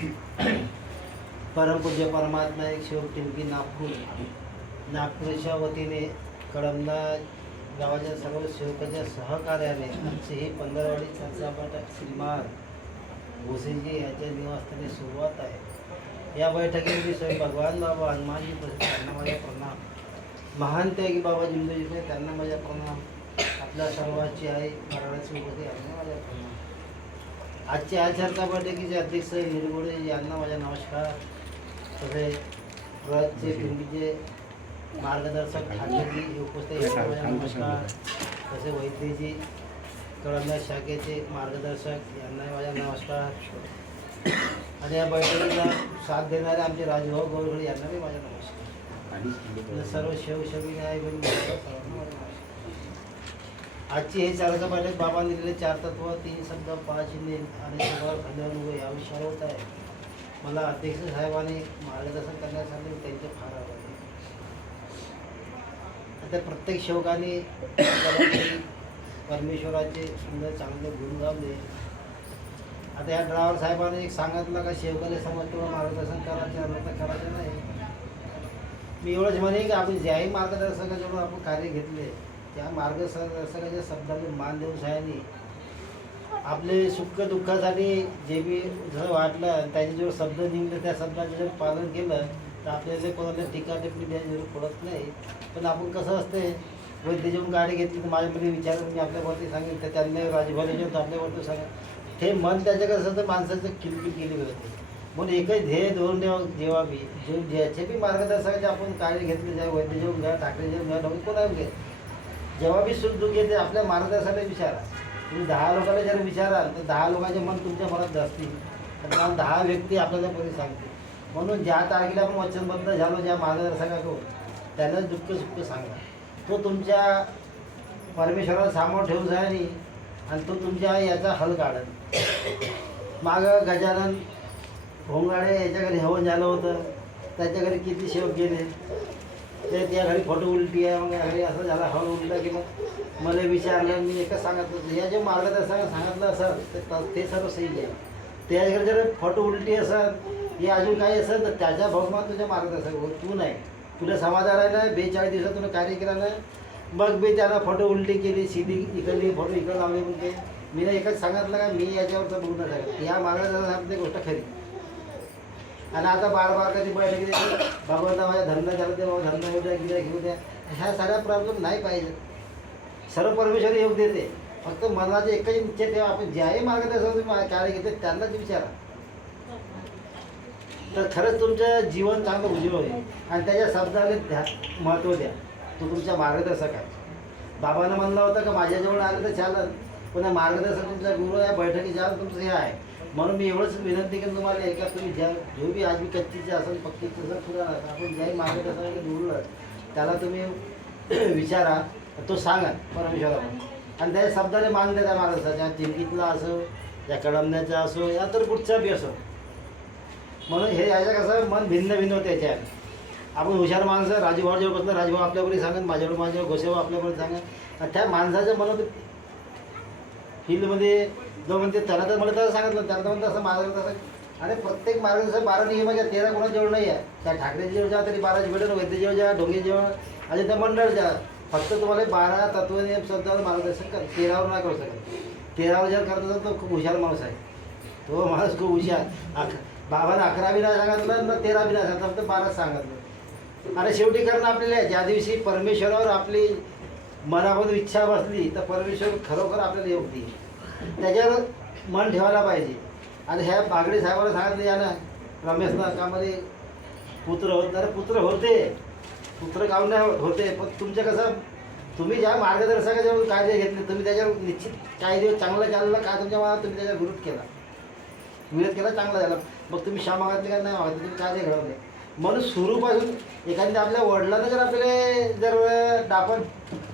परमपूज्य परमात्मा एक शिवटिंकी नागपूर नागपूरच्या वतीने कळमदा गावाच्या सर्व सेवकाच्या सहकार्याने आमची ही पंधरवाडी चर्चापाठ श्रीमान भोसेजी यांच्या निवासस्थानी सुरुवात आहे. या बैठकीमध्ये स्वयं भगवान बाबा हनुमानजी त्यांना माझ्या प्रणाम. महान त्यागी बाबा जिंदजीने त्यांना माझ्या प्रणाम. आपल्या सर्वांची आई मराठी उपती यांना माझ्या प्रणाम. आजच्या या चर्चा बैठकीचे अध्यक्ष निरगुडे यांना माझा नमस्कार. तसेच प्रवासचे पिंडीचे मार्गदर्शक हे उपस्थित यांना माझा नमस्कार. तसे वैद्यजी कळमना शाखेचे मार्गदर्शक यांना माझा नमस्कार. आणि या बैठकीला साथ देणारे आमचे राजभाऊ गौरगडे यांनाही माझा नमस्कार. सर्व शिवशमी आहे बहिणी सर्वांना आजची हे चारका बैठक बाबा दिलेले चार तत्व तीन शब्द पाच चिन्हे आणि सगळं खंडानुभव या विषयावर होत आहे मला अध्यक्ष साहेबांनी मार्गदर्शन करण्यासाठी त्यांचे फार आवडले आता प्रत्येक शेवकाने परमेश्वराचे सुंदर चांगले गुण गावले. आता या ड्रायव्हर साहेबांनी एक सांगितलं का शेवकाले समज किंवा मार्गदर्शन करायचे अन्यथा करायचे नाही. मी एवढंच म्हणेन की आपण ज्याही मार्गदर्शकाजवळ आपण कार्य घेतले. त्या मार्गदर्शकाच्या शब्दाने मान देऊन साहेबांनी आपले सुख दुःखासाठी जे बी जर वाटलं त्याचे जेव्हा शब्द निघले त्या शब्दाचे जर पालन केलं तर आपल्याला कोणाला टीका टिप्पणी द्यायची जरूर पडत नाही पण आपण कसं असते वैद्य जेव्हा गाडी घेतली तर माझ्यामध्ये विचार मी आपल्यावरती सांगेल तर त्यांना राजभर तर आपल्यावरती सांगेल ते मन त्याच्या कसं तर माणसाचं किलबिल केली होते म्हणून एकच ध्येय धोरण जेव्हा जेव्हा बी जे ज्याचे बी मार्गदर्शकाचे आपण गाडी घेतली जाय वैद्य जेवण घ्या टाकले जेवण घ्या ढोंगी कोणा घ्या. जेव्हा बी सुख दुःख येते आपल्या मार्गदर्शकाला विचारा. तुम्ही दहा लोकांना जर विचाराल तर दहा लोकांचे मन तुमच्या मनात असतील तर मला दहा व्यक्ती आपल्याला कोणी सांगते म्हणून ज्या तारखेला आपण वचनबद्ध झालो ज्या मार्गदर्शकाकडून त्याला दुःख सुख सांगा. तो तुमच्या परमेश्वराला सामोर ठेवून जाय आणि तो तुमच्या याचा हल काढल. मागं गजानन भोंगाडे याच्या घरी हवन झालं होतं. त्याच्या घरी किती शेव गेले. ते त्या घरी फोटो उलटी आहे मग घरी असं झालं हळू उलटा की मग मला विचारलं मी एकच सांगितलं या जे मार्गदर्शकाने सांगितलं असं ते ते सर्व सही आहे. त्याच्याकडे जर फोटो उलटी असेल हे अजून काही असेल तर त्याच्या भगवान तुझ्या मार्गदर्शक हो तू नाही. तुला समाधान आहे बेचाळीस दिवसात तुला कार्य केलं नाही. मग मी त्याला फोटो उलटी केली सीधी इकडली फोटो इकडं लावले म्हणजे मी ना एकच सांगितलं का मी याच्यावरचं बघून या मार्गदर्शक गोष्ट खरी. आणि आता बार बार कधी बैठक देते बाबा माझ्या धंदा झाला ते बाबा धंदा येऊ द्या गिऱ्हाईक घेऊ द्या. ह्या साऱ्या प्रॉब्लेम नाही पाहिजे. सर्व परमेश्वर योग देते. फक्त मनाचे एकच इच्छा ठेवा आपण ज्याही मार्गदर्शन तुम्ही कार्य घेते त्यांनाच विचारा. तर खरंच तुमचं जीवन चांगलं उज्ज्वल होईल. आणि त्याच्या शब्दाने ध्या महत्त्व द्या. तो तुमच्या मार्गदर्शक आहे. बाबानं म्हणलं होतं का माझ्याजवळ आलं तर चालत पण मार्गदर्शक तुमचा गुरु या बैठकीच्या तुमचं हे आहे. म्हणून मी एवढंच विनंती करेन तुम्हाला एका तुम्ही ज्या जो बी आज बी कच्चीचे असेल पक्कीचे असेल पुरा आपण ज्याही मार्गदर्शकाकडे निवडलं त्याला तुम्ही विचारा तो सांगा परमेश्वराला. आणि त्या शब्दाने मान द्या त्या मार्गदर्शकाच्या चिंकीतला असो या कडमण्याचा असो या तर कुठचा बी असो. म्हणून हे याच्या कसं मन भिन्न भिन्न होते याच्यात. आपण हुशार माणसं राजूभाऊ जेव्हा बसलं राजूभाऊ आपल्याकडे सांगत माझ्याकडे माझ्या घोसेभाऊ आपल्याकडे सांगत. आणि त्या माणसाच्या मनात फील्डमध्ये जो म्हणते त्याला तर मला तर सांगितलं त्याला तर म्हणतो असं मार्गदर्शक अरे प्रत्येक मार्गदर्शक बारा नियमाच्या म्हणजे तेरा कोणाजवळ नाही आहे. त्या ठाकरे जेवण जा तरी बाराची भेटेल वैद्य जेवण जा ढोंगे जेवण आणि त्या मंडळ जा फक्त तुम्हाला बारा तत्वनियम शब्दावर मार्गदर्शन कर तेरावर नाही करू शकत. तेरावर जर करत असेल तो खूप हुशार माणूस आहे. तो माणूस खूप हुशार. अक बाबानं अकरा बी नाही सांगितलं ना तेरा बी नाही सांगितलं फक्त बाराच सांगितलं आणि शेवटी कारण आपल्याला ज्या दिवशी परमेश्वरावर आपली मनामध्ये इच्छा बसली तर परमेश्वर खरोखर आपल्याला योग देईल त्याच्यावर मन ठेवायला पाहिजे. आणि ह्या बागडे साहेबाला सांगितलं या ना रमेशना कामध्ये पुत्र होत तर पुत्र होते. पुत्र गाव नाही होते? पण तुमचं कसं तुम्ही ज्या मार्गदर्शकाच्या कायदे घेतले तुम्ही त्याच्यावर निश्चित कायदे चांगला चांगलं चाललं का तुमच्या मनात तुम्ही त्याच्यावर विरोध केला? विरोध केला चांगला झाला. मग तुम्ही क्षमा मागितली का नाही मागितली तुम्ही कायदे घडवले. म्हणून सुरूपासून एखाद्या आपल्या वडिलांना जर आपल्याला जर आपण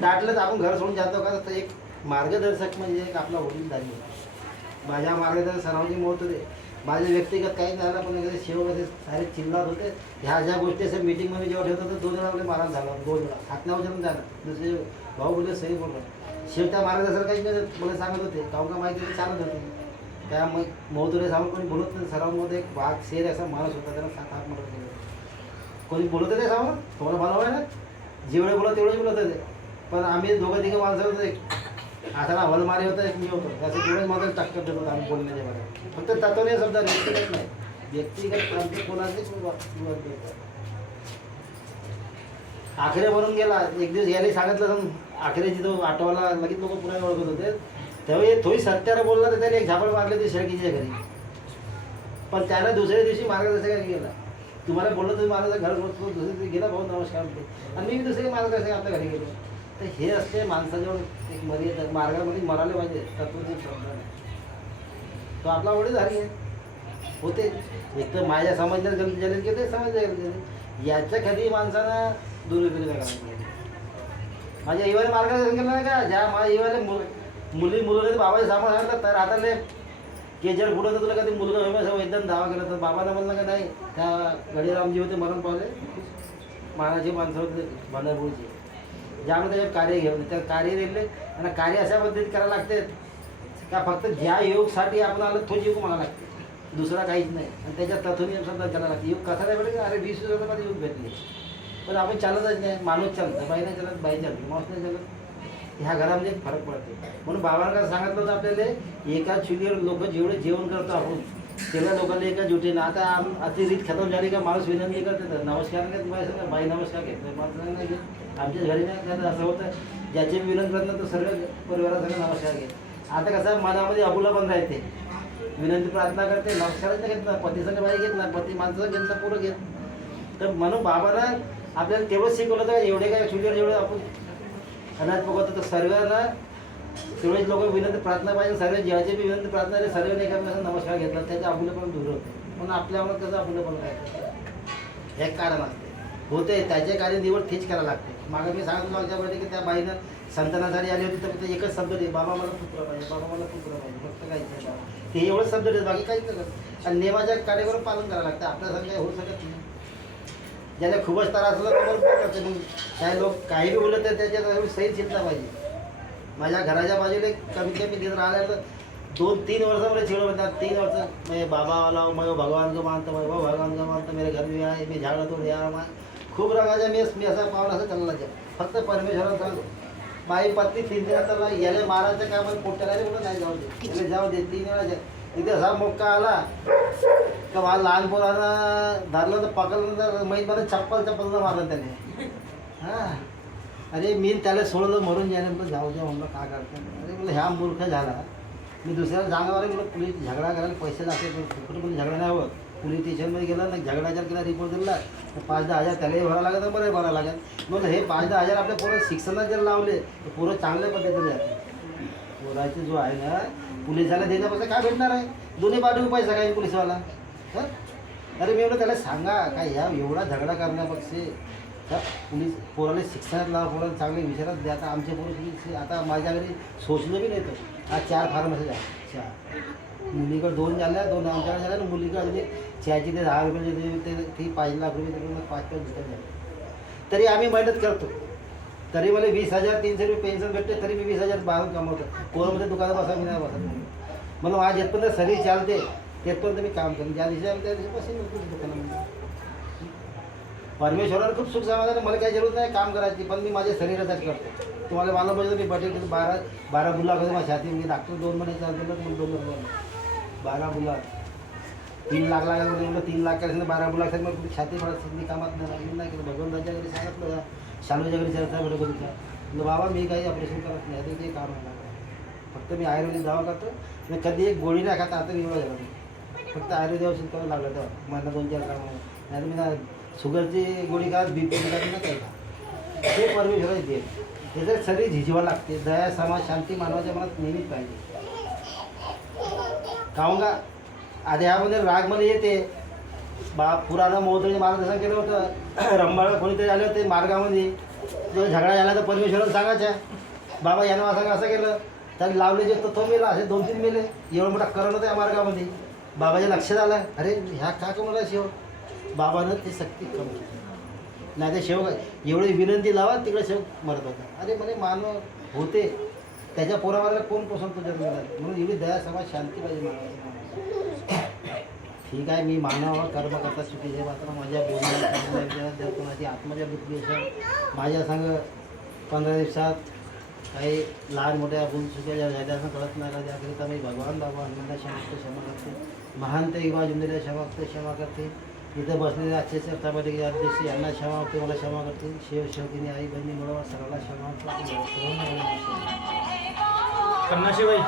दाटलं तर आपण घर सोडून जातो का? तर एक मार्गदर्शक म्हणजे एक आपला वडील झाली माझ्या मार्गदर्शक सरावजी मोठ होते. माझे व्यक्तिगत काही झालं पण एखादे शिवमध्ये सारे चिल्लात होते. ह्या ज्या गोष्टी असं मीटिंगमध्ये जेव्हा ठेवतो तर दोन वेळा आपले झाला दोन वेळा हात नाव जाणून झालं. दुसरे भाऊ बोलले सही बोलणार शेवटा त्या मार्गदर्शक काही नाही मला सांगत होते काहून का माहिती चालत होते त्या मग महोदय सांगून कोणी बोलत नाही. सरावमध्ये एक वाघ शेर असा माणूस होता त्याला सात आठ मर्डर केलं कोणी बोलत होते समोर तुम्हाला मला आहे ना जेवढे बोलत तेवढेच बोलत होते. पण आम्ही दोघं तिघं माणसं होते आता हवल मारे होता एक मी होतो. त्याचं तेवढेच माझं टक्कर देत होतं आम्ही बोलण्याच्या मध्ये फक्त तत्वने समजा व्यक्तिगत नाही. व्यक्तिगत क्रांती कोणाचीच विरोध आखरे भरून गेला. एक दिवस याने सांगितलं सम आखरेची तो आठवाला लगेच लोक पुन्हा ओळखत होते. तेव्हा थोडी सत्याला बोलला तर त्याने एक झापड मारले ते शेळकीच्या घरी. पण त्यानं दुसऱ्या दिवशी मार्गदर्शकाने गेला तुम्हाला बोललं तुम्ही माझं घर बसतो दुसऱ्या दिवशी गेला भाऊ नमस्कार आणि मी दुसरे मार्गदर्शक आपल्या घरी गेलो. तर हे असते माणसाजवळ एक मर्यादा मार्गामध्ये मरायला पाहिजे तत्वज्ञान शब्द नाही. तो आपला वडीलधारी आहे. होते. एक तर माझ्या समाजाला गलती झाली की ते समाजाला गलती झाली. याच्या खाली माणसानं दुरुपयोग करायला पाहिजे. माझ्या इवाने मार्गदर्शन केलं नाही का? ज्या माझ्या इवाने मुल मुली मुलं बाबाचे सामान सांगितलं तर आता ले केजर कुठं पुढं तुला कधी मुलगा होईल वैद्यन दावा केला तर बाबाला म्हणलं का नाही त्या गडीरामजी होते मरण पावले. महाराजी माणसं होते भांडारपूरचे ज्यामुळे त्याच्यात कार्य घेऊन त्या कार्य दिले आणि कार्य अशा पद्धतीत करायला लागते का फक्त ज्या योगसाठी आपण आलो तोच योग मला लागते. दुसरा काहीच नाही. आणि त्याच्यात तथोनियम सुद्धा करायला लागते. योग कसा नाही भेटले अरे वीस वर्षामध्ये योग भेटले. पण आपण चालतच नाही. माणूस चालतं. बाई नाही चालत बाई चालत. माणूस नाही चालत. ह्या घरामध्ये म्हणजे एक फरक पडते. म्हणून बाबांना काय सांगितलं होतं आपल्याला एका चुलीवर लोक जेवढे जेवण करतो आपण तेवढ्या लोकांना एका जुटीनं आता आम अति रीत खतम झाली का माणूस विनंती करते तर नमस्कार नाही बाई नमस्कार घेत नाही. माणसं नाही घेत. आमच्या घरी नाही असं होतं. ज्याचे मी विनंती करत तर सर्व परिवारासंग नमस्कार घेत. आता कसं मनामध्ये अबुला पण राहते. विनंती प्रार्थना करते नमस्कारच नाही घेत ना पतीसाठी बाई घेत ना पती माणसं घेत ना पुरं घेत. तर म्हणून बाबाला आपल्याला तेवढंच शिकवलं तर एवढे काय चुलीवर एवढं आपण अनाथ बघतो तर सर्वांना तेवढेच लोक विनंती प्रार्थना पाहिजे सर्व ज्याचे बी विनंती प्रार्थना सर्वांनी एकामेकांना नमस्कार घेतला त्याच्या आपुले पण दूर होते. म्हणून आपल्यावर त्याचं आपुले पण राहतं हे कारण असतं. होते त्याचे कार्य निवड तीच करायला लागते. मागं मी सांगितलं मागच्या की त्या बाईनं संतानासाठी आली होती तर ते एकच शब्द दे बाबा मला पुत्र पाहिजे बाबा मला पुत्र पाहिजे फक्त काहीच नाही बाबा. ते एवढं शब्द देत बाकी काहीच नाही करत आणि नियमाच्या कार्यक्रम पालन करायला लागतं. आपल्या काही होऊ शकत नाही. ज्याला खूपच त्रास असला तर करते मग काही लोक काही बी बोलत तर त्याच्यात सही शिकला पाहिजे. माझ्या घराच्या बाजूला कमीत कमी दिन राहिल्या तर दोन तीन वर्षामध्ये मला म्हणतात. तीन वर्ष मैं बाबा वाला मैं भगवान को मानता मैं वो भगवान को मानता मेरे घर में आए मी झाडं तोड या मा खूप रंगाच्या मेस मी असा पाहून असं चालला जाय फक्त परमेश्वराला सांगतो बाई पत्नी फिरते दिवस याला मारायचं काय मला पोट्या काय कुठं नाही जाऊ दे. जाऊ दे तीन वेळा इथे असा मोक्का आला. का मला लहान पोरानं धरलं तर पकडलं तर माहीत मला चप्पल चप्पल मारलं त्याने. हां. अरे मी त्याला सोडलं मरून जाणे म्हणलं जाऊ द्या म्हणलं का करतं अरे म्हणलं ह्या मूर्ख झाला. मी दुसऱ्याला सांगावं म्हणलं पोलीस झगडा करायला पैसे लागते कुठं पण झगडा नाही होत. पोलीस स्टेशनमध्ये गेला ना जर केला रिपोर्ट दिला तर पाच दहा हजार त्यालाही भरावं लागेल तर बरं भरावं लागेल. मग हे पाच दहा हजार आपल्या पोरं शिक्षणात जर लावले तर पोरं चांगल्या पद्धतीने जाते पोराचे जो आहे ना पोलिसाला देण्यापासून काय भेटणार आहे? दोन्ही पाठवून पैसा काय पोलिसवाला? तर अरे मी एवढं त्याला सांगा काय ह्या एवढा झगडा करण्यापेक्षा तर पोलीस पोराला शिक्षणात लावा पोराला चांगले विचारात द्या. आता आमचे पोरं आता माझ्या घरी सोचलं बी नाही तर. आज चार फार्मसी आहे चार. मुलीकडे दोन झाल्या दोन आमच्याकडे झाल्या आणि मुलीकडे म्हणजे एक चहाची ते दहा रुपये ते- ती पाच लाख रुपये पाच पाच दुकान झाले. तरी आम्ही मेहनत करतो. तरी मला वीस हजार तीनशे रुपये पेन्शन भेटते तरी मी वीस हजार बाहेरून कमवतो. कोणामध्ये दुकानात बसा मी नाही बसत मला माझ्या येतपर्यंत शरीर चालते तेथपर्यंत मी काम करतो ज्या दिवशी आम्ही त्या दिवशी बसेन दुकानामध्ये परमेश्वराला खूप सुख समाधान मला काही जरूरत नाही काम करायची पण मी माझ्या शरीरासाठी करतो. तुम्हाला मला पाहिजे मी बटेट बारा बारा बुला माझ्या छाती मी डॉक्टर दोन महिने चालतो मग दोन महिने बारा बुलाक तीन लाख लागायला म्हणलं तीन लाख करायचं बारा बुला करायचं मग कुठे छाती पडत मी कामात नाही मी नाही केलं. भगवंताच्या घरी सांगितलं शालूच्या घरी चर्चा बरोबर म्हणलं बाबा मी काही ऑपरेशन करत नाही आता काही काम होणार फक्त मी आयुर्वेदिक दवा करतो आणि कधी एक गोळी नाही खाता आता निवडा झाला. फक्त आयुर्वेदिक औषध करावं लागलं तेव्हा मला दोन चार काम नाही मी ना शुगरची गोळी का बी पी का नाही काय ते परमेश्वर येते त्याचं शरीर झिजवा लागते. दया समाज शांती मानवाच्या मनात नेहमीच पाहिजे. खाऊन का आधी ह्यामध्ये रागमध्ये येते. बा पुराणा महोदयाने मार्गदर्शन केलं होतं. रंबाळा कोणीतरी आले होते मार्गामध्ये. जो झगडा झाला तर परमेश्वराला सांगायच्या बाबा यानं असं असं केलं. त्याने लावले जे तो मेला असे दोन तीन मेले. एवढं मोठा करण होता या मार्गामध्ये. बाबाच्या लक्षात आलं. अरे ह्या का कमला शिव बाबानं ती सक्ती कमी नाही तर शेव एवढी विनंती लावा तिकडे शेव मरत होता. अरे म्हणे मानव होते. त्याच्या पोरावर कोण पसंत तुझ्या मिळाला म्हणून एवढी दया समाज शांती पाहिजे मानवाची ठीक आहे मी मानव कर्म करता चुकीचे मात्र माझ्या बोलण्या जर कोणाची आत्मजा बुद्धी असेल माझ्या संग पंधरा दिवसात काही लहान मोठ्या भूल चुक्या ज्या झाल्या असं कळत नाही राहिल्या त्याकरिता मी भगवान बाबा हनुमंता क्षमा क्षमा करते. महान ते युवा जुंदीला क्षमा करते क्षमा करते. इथं बसलेले आजचे चर्चापैकी अध्यक्ष यांना क्षमा होते मला क्षमा करते. शेव शेवकीने आई बहिणी मिळवा सगळ्याला क्षमा होते. कन्नाशिवाई